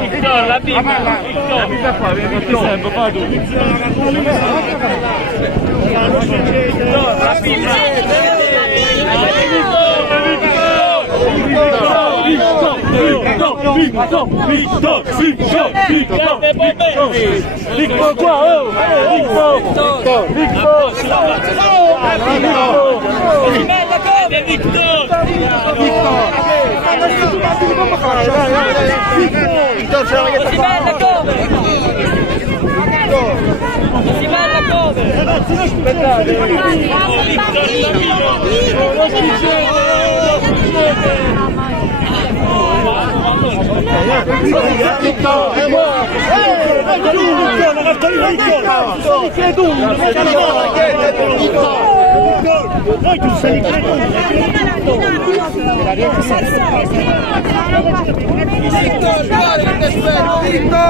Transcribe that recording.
Victor, la bimba qua, Victor, vai tu. La bimba. Victor qua, oh! Victor! Victor!